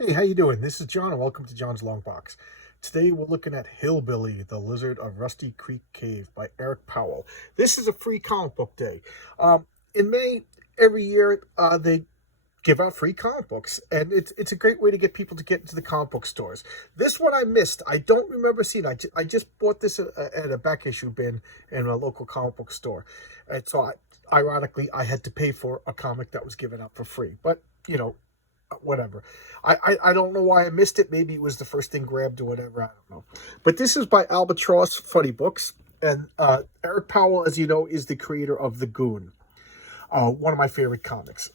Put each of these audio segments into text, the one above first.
Hey, how you doing? This is John, and welcome to John's Long Box. Today we're looking at Hillbilly, the Lizard of Rusty Creek Cave by Eric Powell. This is a free comic book day. In May, every year, they give out free comic books, and it's a great way to get people to get into the comic book stores. This one I missed. I don't remember seeing it. I just bought this at a back issue bin in a local comic book store. And so, ironically, I had to pay for a comic that was given out for free. But, whatever. I don't know why I missed it. Maybe it was the first thing grabbed or whatever. I don't know. But this is by Albatross Funny Books. And Eric Powell, as you know, is the creator of The Goon, one of my favorite comics.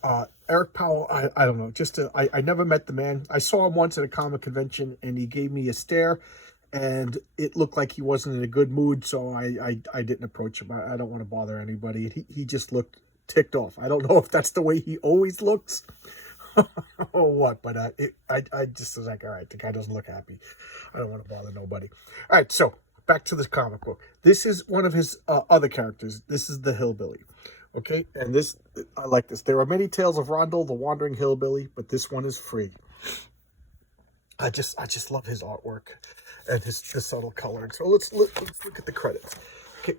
Eric Powell, I don't know. I never met the man. I saw him once at a comic convention, and he gave me a stare. And it looked like he wasn't in a good mood, so I didn't approach him. I don't want to bother anybody. He just looked ticked off. I don't know if that's the way he always looks or what, but I just was like, all right, the guy doesn't look happy. I don't want to bother nobody. All right, so back to this comic book. This is one of his other characters. This is the Hillbilly. Okay, and this, I like this. There are many tales of Rondell, the wandering hillbilly, but this one is free. I just love his artwork and his subtle coloring. So let's look at the credits. Okay,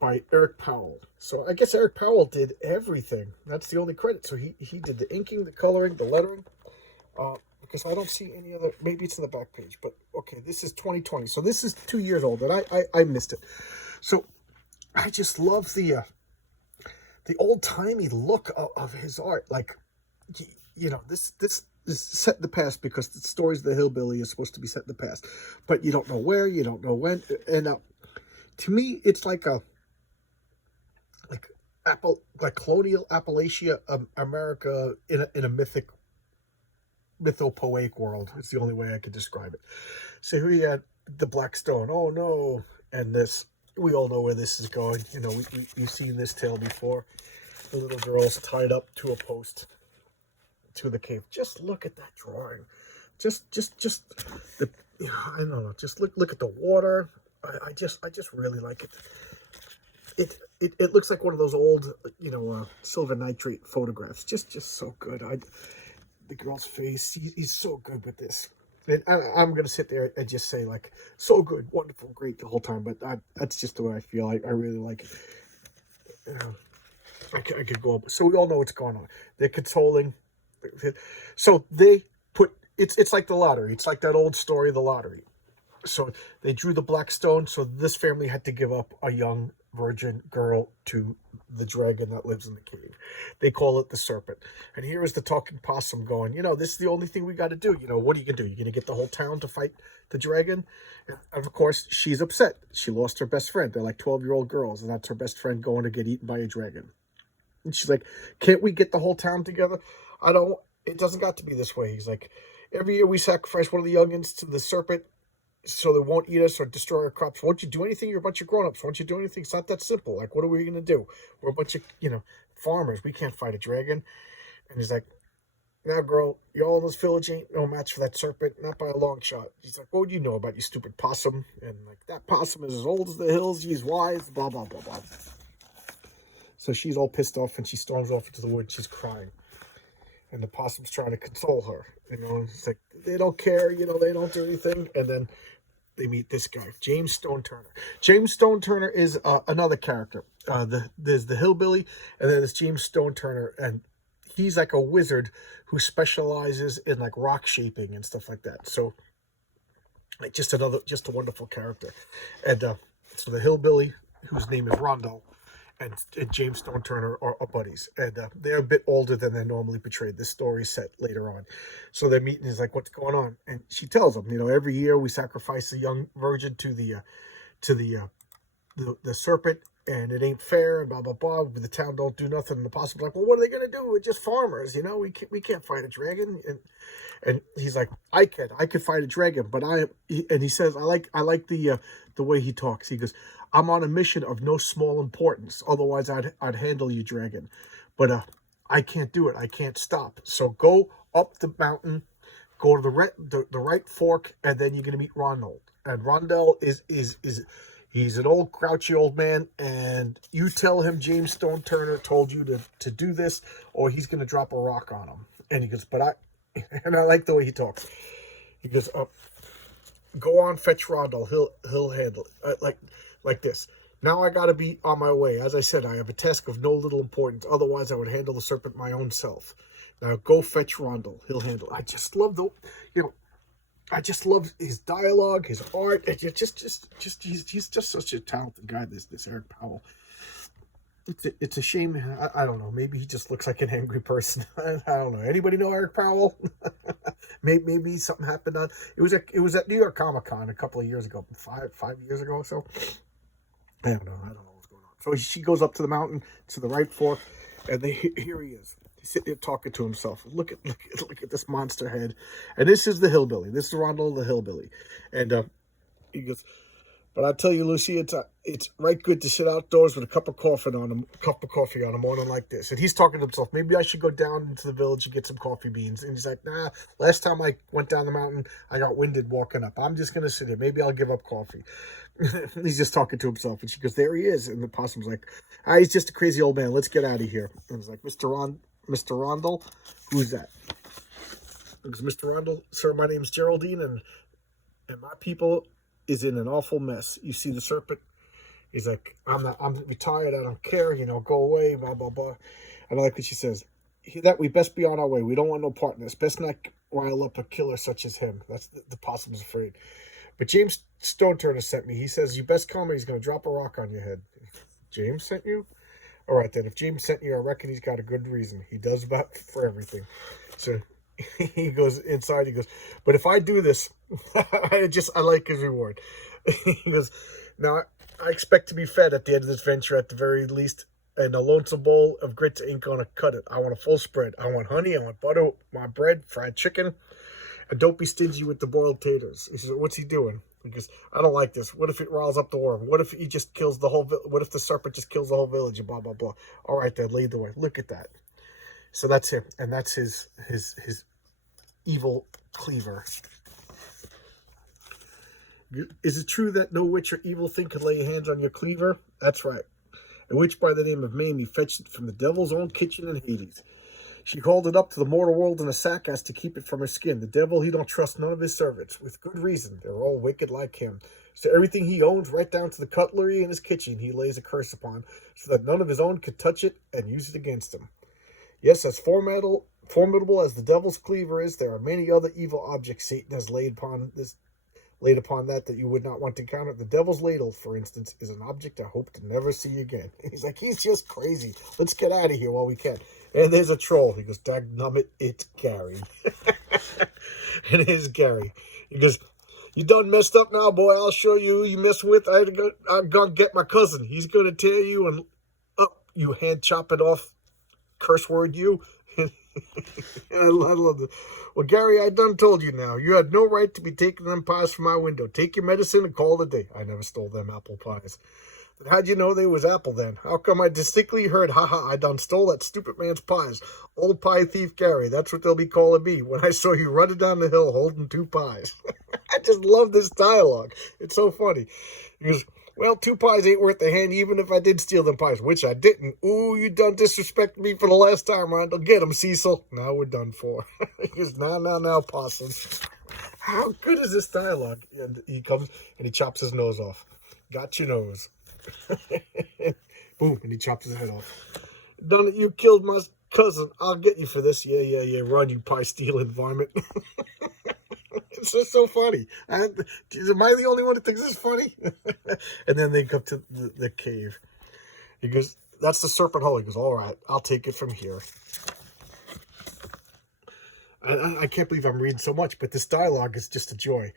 by Eric Powell. So I guess Eric Powell did everything. That's the only credit. So he did the inking, the coloring, the lettering. Because I don't see any other. Maybe it's in the back page, but okay, this is 2020. So this is 2 years old, and I missed it. So I just love the old timey look of his art. Like, this is set in the past because the stories of the hillbilly is supposed to be set in the past, but you don't know where, you don't know when, and to me, it's like colonial Appalachia, America in a mythopoeic world. It's the only way I could describe it. So here you had the Black Stone. Oh no, and this. We all know where this is going. We've seen this tale before. The little girl's tied up to a post to the cave. Just look at that drawing. Just the. I don't know. Just look at the water. I just really like it. It looks like one of those old, silver nitrate photographs. Just so good. The girl's face. He's so good with this. And I'm going to sit there and just say, like, so good, wonderful, great the whole time. But that's just the way I feel. I really like it. I could go up. So we all know what's going on. They're consoling. So they put, it's like the lottery. It's like that old story, the lottery. So they drew the Black Stone. So this family had to give up a young virgin girl to the dragon that lives in the cave. They call it the serpent. And here is the talking possum going, this is the only thing we got to do. What are you going to do? You're going to get the whole town to fight the dragon? And of course, she's upset. She lost her best friend. They're like 12-year-old girls, and that's her best friend going to get eaten by a dragon. And she's like, can't we get the whole town together? It doesn't got to be this way. He's like, every year we sacrifice one of the youngins to the serpent so they won't eat us or destroy our crops. Won't you do anything? You're a bunch of grown-ups. Won't you do anything? It's not that simple. Like, what are we going to do? We're a bunch of, farmers. We can't fight a dragon. And he's like, now, girl, y'all in this village ain't no match for that serpent, not by a long shot. He's like, what would you know about you stupid possum? And, like, that possum is as old as the hills. He's wise, blah, blah, blah, blah. So she's all pissed off, and she storms off into the woods. She's crying. And the possum's trying to console her. It's like, they don't care, they don't do anything. And then they meet this guy, James Stone Turner. James Stone Turner is another character. There's the hillbilly, and then there's James Stone Turner, and he's like a wizard who specializes in like rock shaping and stuff like that. So, like just a wonderful character. And so the hillbilly, whose name is Rondell, and James Stone Turner are buddies, and they're a bit older than they're normally portrayed. This story's set later on, so they're meeting. Is like, what's going on? And she tells them, every year we sacrifice a young virgin to the serpent, and it ain't fair, and blah blah blah. The town don't do nothing. And the possum's like, well, what are they gonna do? We're just farmers, we can't fight a dragon. And he's like, I could fight a dragon, but he says, I like the way he talks. He goes, I'm on a mission of no small importance. Otherwise, I'd handle you, dragon. But I can't do it. I can't stop. So go up the mountain, go to the right fork, and then you're gonna meet Rondell. And Rondell is he's an old grouchy old man, and you tell him James Stone Turner told you to do this, or he's gonna drop a rock on him. And he goes, but And I like the way he talks. He goes, go on, fetch Rondo. He'll handle it. Like this. Now I gotta be on my way. As I said, I have a task of no little importance. Otherwise, I would handle the serpent my own self. Now go fetch Rondo. He'll handle it. I just love I just love his dialogue, his art. He's just such a talented guy. This Eric Powell. It's a shame. I don't know. Maybe he just looks like an angry person. I don't know. Anybody know Eric Powell? maybe something happened on. It was at New York Comic Con a couple of years ago, 5 years ago or so. I don't know what's going on. So she goes up to the mountain to the right fork, and here he is. He's sitting there talking to himself. Look at this monster head, and this is the hillbilly. This is Ronald the hillbilly, and he goes. But I tell you, Lucy, it's right good to sit outdoors with a cup of coffee on a morning like this. And he's talking to himself. Maybe I should go down into the village and get some coffee beans. And he's like, nah. Last time I went down the mountain, I got winded walking up. I'm just gonna sit here. Maybe I'll give up coffee. He's just talking to himself. And she goes, there he is. And the possum's like, he's just a crazy old man. Let's get out of here. And he's like, Mr. Rondell, who's that? It was Mr. Rondell, sir. My name's Geraldine, and my people is in an awful mess. You see the serpent? He's like, I'm retired, I don't care, go away, blah, blah, blah. And I like what she says. That we best be on our way. We don't want no part in this. Best not rile up a killer such as him. That's the possum's afraid. But James Stone Turner sent me. He says, you best come or he's going to drop a rock on your head. James sent you? All right, then. If James sent you, I reckon he's got a good reason. He does about for everything. So he goes inside. He goes, but if I do this, I like his reward. He goes, now I expect to be fed at the end of this venture at the very least, and a lonesome bowl of grits ain't gonna cut it. I want a full spread. I want honey. I want butter. My bread, fried chicken, and don't be stingy with the boiled taters. He says, what's he doing? He goes, I don't like this. What if it riles up the worm? What if he just kills the whole? What if the serpent just kills the whole village? And blah blah blah. All right, then, lead the way. Look at that. So that's him, and that's his evil cleaver. Is it true that no witch or evil thing could lay hands on your cleaver? That's right. A witch by the name of Mamie fetched it from the devil's own kitchen in Hades. She hauled it up to the mortal world in a sack as to keep it from her skin. The devil, he don't trust none of his servants, with good reason. They're all wicked like him. So everything he owns, right down to the cutlery in his kitchen, he lays a curse upon, so that none of his own could touch it and use it against him. Yes, as formidable as the devil's cleaver is, there are many other evil objects Satan has laid upon that you would not want to encounter. The devil's ladle, for instance, is an object I hope to never see again. He's like, he's just crazy. Let's get out of here while we can. And there's a troll. He goes, dagnummit, it's Gary. And it is Gary. He goes, you done messed up now, boy. I'll show you who you mess with. I'm going to get my cousin. He's going to tear you and you hand chop it off. Curse word you. I love it. Well, Gary, I done told you now. You had no right to be taking them pies from my window. Take your medicine and call it a day. I never stole them apple pies. But how'd you know they was apple then? How come I distinctly heard, haha, I done stole that stupid man's pies. Old pie thief Gary, that's what they'll be calling me when I saw you running down the hill holding 2 pies. I just love this dialogue. It's so funny. He goes, well, 2 pies ain't worth a hand even if I did steal them pies, which I didn't. Ooh, you done disrespected me for the last time, Randall. Get him, Cecil. Now we're done for. He goes, now, possum. How good is this dialogue? And he comes and he chops his nose off. Got your nose. Boom, and he chops his head off. Done it, you killed my cousin. I'll get you for this. Yeah. Run, you pie-stealing varmint. It's just so funny. Am I the only one that thinks it's funny? And then they go to the cave. He goes, that's the serpent hole. He goes, all right, I'll take it from here. I can't believe I'm reading so much, but this dialogue is just a joy.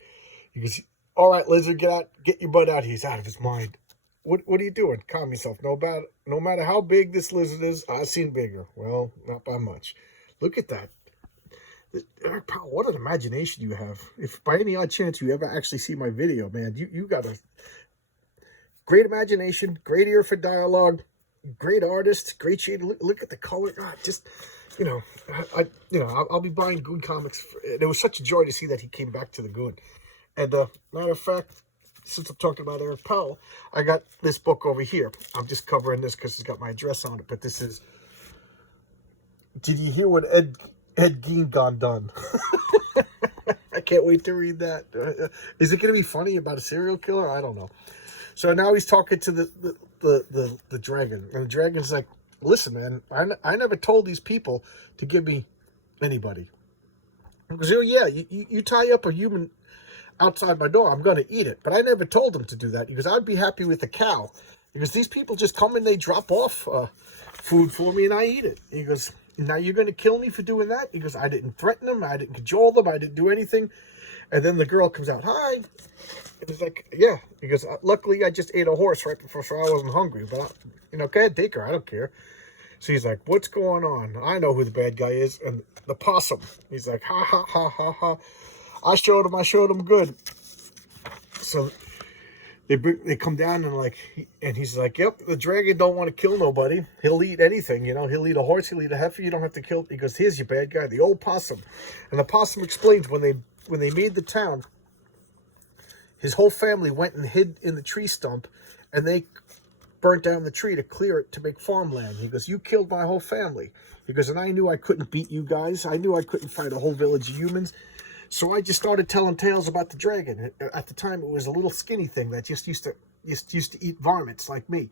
He goes, all right, lizard, get your butt out here. He's out of his mind. What are you doing? Calm yourself. No matter how big this lizard is, I've seen bigger. Well, not by much. Look at that. Eric Powell, what an imagination you have. If by any odd chance you ever actually see my video, man, you got a great imagination, great ear for dialogue, great artist, great shade. Look at the color. God, just, I'll be buying Goon comics. It was such a joy to see that he came back to the Goon. And matter of fact, since I'm talking about Eric Powell, I got this book over here. I'm just covering this because it's got my address on it. But this is, did you hear what Ed Gein gone done. I can't wait to read that. Is it going to be funny about a serial killer? I don't know. So now he's talking to the dragon, and the dragon's like, "Listen, man, I never told these people to give me anybody." He goes, "Oh yeah, you tie up a human outside my door, I'm going to eat it. But I never told them to do that." He goes, "I'd be happy with a cow." Because these people just come and they drop off food for me and I eat it. He goes, "Now you're going to kill me for doing that?" He goes, "I didn't threaten them. I didn't cajole them. I didn't do anything." And then the girl comes out, "Hi." And he's like, "Yeah." He goes, "Luckily, I just ate a horse right before, so I wasn't hungry. But, go ahead, take her. I don't care." So he's like, "What's going on? I know who the bad guy is." And the possum, he's like, "Ha, ha, ha, ha, ha. I showed him good." So they come down and he's like, "Yep, the dragon don't want to kill nobody. He'll eat anything, He'll eat a horse, he'll eat a heifer. You don't have to kill." He goes, "Here's your bad guy, the old possum." And the possum explains when they made the town, his whole family went and hid in the tree stump, and they burnt down the tree to clear it to make farmland. He goes, "You killed my whole family." He goes, "And I knew I couldn't beat you guys. I knew I couldn't fight a whole village of humans. So I just started telling tales about the dragon. At the time, it was a little skinny thing that just used to eat varmints like me."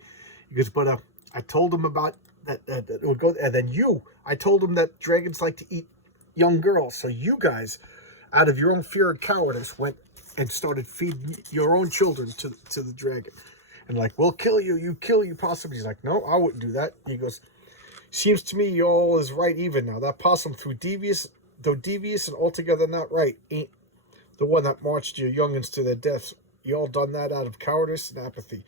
He goes, "But I told him about that it would go, and then I told him that dragons like to eat young girls. So you guys, out of your own fear and cowardice, went and started feeding your own children to the dragon. And like, we'll kill you, possum." He's like, "No, I wouldn't do that." He goes, "Seems to me you all is right even now. That possum, though devious and altogether not right, ain't the one that marched your youngins to their deaths. You all done that out of cowardice and apathy.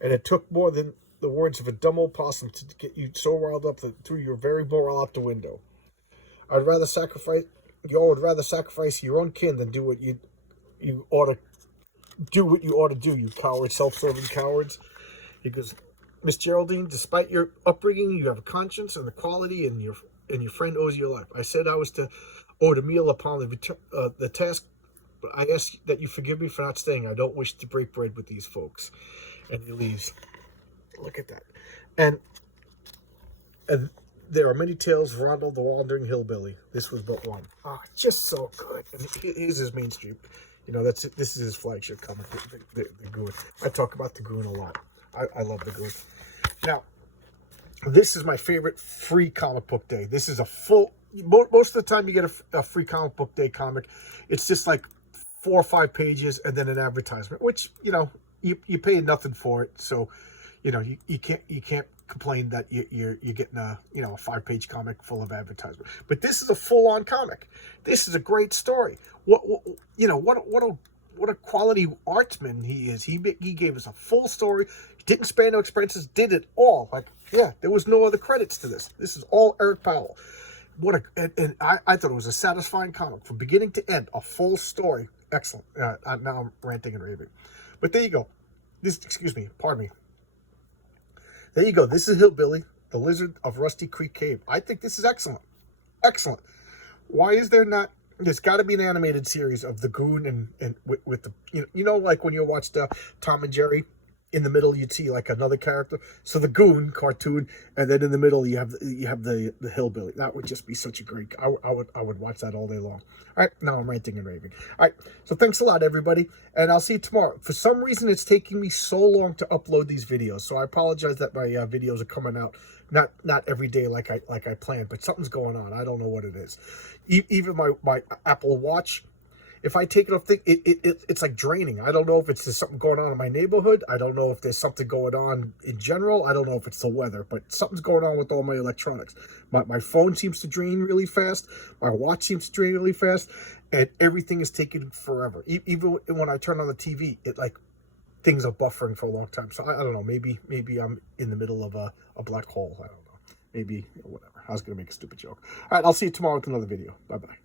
And it took more than the words of a dumb old possum to get you so riled up that threw your very moral out the window. You all would rather sacrifice your own kin than do what you ought to do, you coward, self-serving cowards." He goes, "Miss Geraldine, despite your upbringing, you have a conscience and the quality, and your friend owes you your life. I said I was to owe a meal upon the task, but I ask that you forgive me for not staying. I don't wish to break bread with these folks." And he leaves. Look at that. And there are many tales of Rondo the Wandering Hillbilly. This was but one. Just so good. And here's his mainstream. This is his flagship comic, the Goon. I talk about the Goon a lot. I love the Goon. Now, this is my favorite free comic book day. This is a most of the time you get a free comic book day comic, it's just like 4 or 5 pages and then an advertisement, which, you pay nothing for it. So, you can't complain that you're getting a 5-page comic full of advertisement. But this is a full-on comic. This is a great story. What a quality artsman he is. He gave us a full story. He didn't spare no expenses. Did it all. There was no other credits to this. This is all Eric Powell. And I thought it was a satisfying comic from beginning to end. A full story. Excellent. Now I'm ranting and raving. But there you go. Pardon me. There you go. This is Hillbilly, the Lizard of Rusty Creek Cave. I think this is excellent. Excellent. Why is there not? There's got to be an animated series of the Goon and with the like when you watched Tom and Jerry. In the middle, you'd see like another character. So the Goon cartoon, and then in the middle, you have the Hillbilly. That would just be such a great. I would watch that all day long. All right, now I'm ranting and raving. All right, so thanks a lot, everybody, and I'll see you tomorrow. For some reason, it's taking me so long to upload these videos, so I apologize that my videos are coming out not every day like I planned, but something's going on. I don't know what it is. Even my Apple Watch. If I take it off, it's like draining. I don't know if there's something going on in my neighborhood. I don't know if there's something going on in general. I don't know if it's the weather, but something's going on with all my electronics. My phone seems to drain really fast. My watch seems to drain really fast, and everything is taking forever. Even when I turn on the TV, things are buffering for a long time. So I don't know. Maybe I'm in the middle of a black hole. I don't know. Maybe whatever. I was gonna make a stupid joke. All right, I'll see you tomorrow with another video. Bye bye.